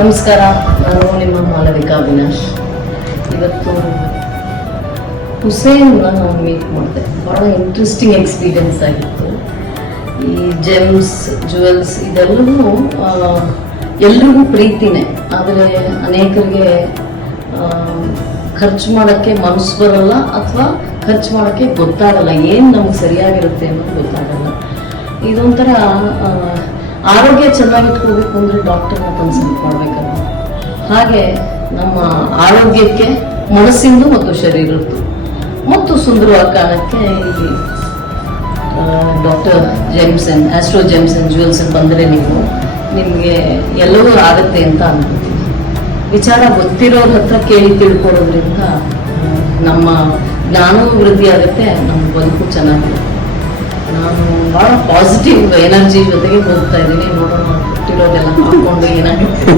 ನಮಸ್ಕಾರ, ನಾನು ನಿಮ್ಮ ಮಾಲವಿಕಾ ಅವಿನಾಶ್. ಇವತ್ತು ಹುಸೇನ್ನ ನಾವು ಮೀಟ್ ಮಾಡಿದೆ. ಭಾಳ ಇಂಟ್ರೆಸ್ಟಿಂಗ್ ಎಕ್ಸ್ಪೀರಿಯನ್ಸ್ ಆಗಿತ್ತು. ಈ ಜೆಮ್ಸ್, ಜುವೆಲ್ಸ್ ಇದೆಲ್ಲವೂ ಎಲ್ರಿಗೂ ಪ್ರೀತಿನೇ, ಆದರೆ ಅನೇಕರಿಗೆ ಖರ್ಚು ಮಾಡೋಕ್ಕೆ ಮನಸ್ಸು ಬರಲ್ಲ ಅಥವಾ ಖರ್ಚು ಮಾಡೋಕ್ಕೆ ಗೊತ್ತಾಗಲ್ಲ. ಏನು ನಮ್ಗೆ ಸರಿಯಾಗಿರುತ್ತೆ ಅನ್ನೋದು ಗೊತ್ತಾಗಲ್ಲ. ಇದೊಂಥರ ಆರೋಗ್ಯ ಚೆನ್ನಾಗಿಟ್ಕೋಬೇಕು ಅಂದರೆ ಡಾಕ್ಟರ್ನ ಕನ್ಸಲ್ಟ್ ಮಾಡಬೇಕಲ್ಲ. ಹಾಗೆ ನಮ್ಮ ಆರೋಗ್ಯಕ್ಕೆ ಮನಸ್ಸಿಂದು ಮತ್ತು ಶರೀರದ್ದು ಮತ್ತು ಸುಂದರವಾಗಿ ಕಾಣಕ್ಕೆ ಇಲ್ಲಿ ಡಾಕ್ಟರ್ ಜೆಮ್ಸನ್, ಆಸ್ಟ್ರೋ ಜೆಮ್ಸನ್ ಜ್ಯುವೆಲ್ಸನ್ ಬಂದರೆ ನಿಮಗೆ ಎಲ್ಲವೂ ಆಗುತ್ತೆ ಅಂತ ಅನ್ಕೋತೀನಿ. ವಿಚಾರ ಗೊತ್ತಿರೋರ ಹತ್ರ ಕೇಳಿ ತಿಳ್ಕೊಳ್ಳೋದ್ರಿಂದ ನಮ್ಮ ಜ್ಞಾನವೂ ವೃದ್ಧಿ ಆಗುತ್ತೆ, ನಮ್ಮ ಬದುಕು ಚೆನ್ನಾಗಿರುತ್ತೆ. ನಾನು ಭಾಳ ಪಾಸಿಟಿವ್ ಎನರ್ಜಿ ಜೊತೆಗೆ ಹೋಗ್ತಾ ಇದ್ದೀನಿ. ನೋಡೋಣ, ಹುಟ್ಟಿರೋದೆಲ್ಲ ಹಾಕೊಂಡು ಏನಾಗುತ್ತೆ.